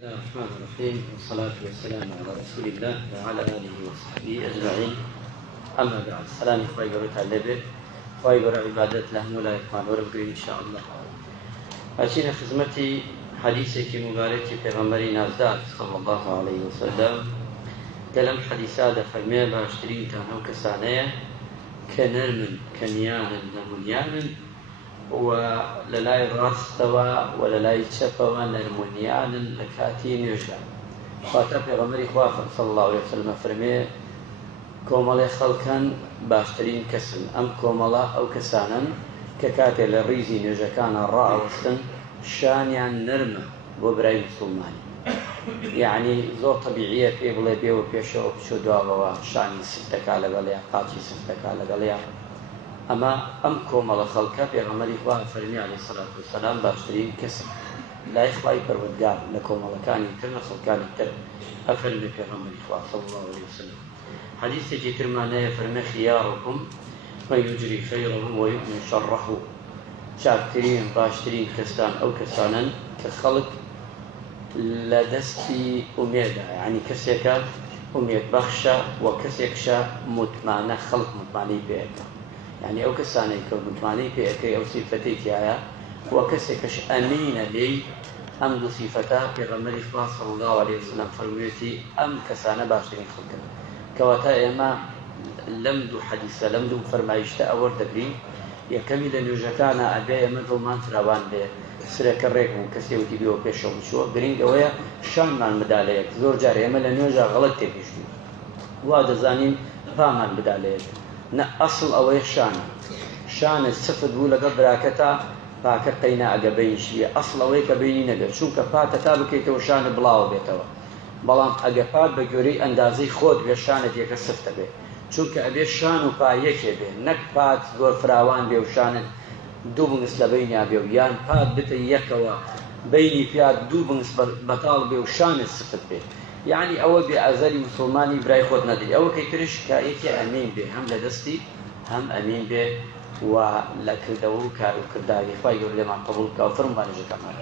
بسم الله الرحمن الرحيم والصلاة والسلام على رسول الله وعلى آله وصحبه أجمعين. أما بعد، سلام إخوائي قرأت الليبر إخوائي قرأ عبادة لهم ولا يكمان وربقين إن شاء الله. أشين خدمتي حديثك مبارك پیغمبر نازدار صلى الله عليه وسلم دلم حديثات فرمي باشترين تانو كسانية كنرمن كنيانا نمونيانا وللاي راستوا وللاي تشفوا نرمونيانا لكاتين يجا خاطر پیغمبر خوافر صلى الله عليه وسلم فرمي كومالي خلقا باشترين كسن أم كومالا أو كسانا ككاتي للريزي نجا كان الراء وستن شانيان نرمة وبراي مسلماني يعني زور طبيعية في بلا بيو بيشو بشو دوا شاني ستك على غليا قاتي ستك على غليا أما أمكم على خلقه بيغمر إخوة فرمي عليه الصلاة والسلام باشترين كسر لا يخلى يبرودقار لكم على كان يترنا خلقان يتر أفرمي بيغمر إخوة صلى الله عليه وسلم حديث جيتر معناه فرمي خياركم من يجري خيرهم ويؤمن شره شاكترين باشترين كسان أو كسانا كخلق لدستي أميدة يعني كسيكا أميد بخشة وكسيكشا مطمئنة خلق مطمئني بيك يعني أو كسانة يكون مطمئني بيك أو صفتي كيايا وكسيكش أمينة لي أم صفتها في غمر إخوة صلى الله عليه وسلم فرميتي أم كسانة باشترين خلقنا كواتا إما لمدو حديثة لمدو فرمايشتا أور دبري يكمل نوجكان أبي مثل ما فراوان به سرك الريك وكسي وتبيه بيشو بشو برينج أويا شان مع المداليات زور جاري أما لنوجا غلط تبيشو وهذا زانين ضامن بداليات أصل أويا شان السفد ولا قبراكتا باكتينا أجابينش أصل أويا كبيني نجد شو كفات تابكيت وشان بلاو بيتوا بلام أجابات بجوري أندازي خود بيشان ديك السفت به چونکە ئەبێ شان و پایەکێ بێ نەک پات زۆر فراوان بێ و شانت دوو بنگس لە بینیا بێ و یان پات بتە یەکەوە بینی پیاد دوو بنگس بەتاڵ بێ و شانت سفت بێ یعنی ئەوە بێ ئازاری مسلمانی برای خۆت نەدەی ئەوە کەیترش کایەکی ئەمین بێ هەم لە دەستی هەم ئەمین بێ و لە کردەوە و کار و کرداوی خوای گەورە لێمان قبوڵ بکە و فڕمبانێژەکەمان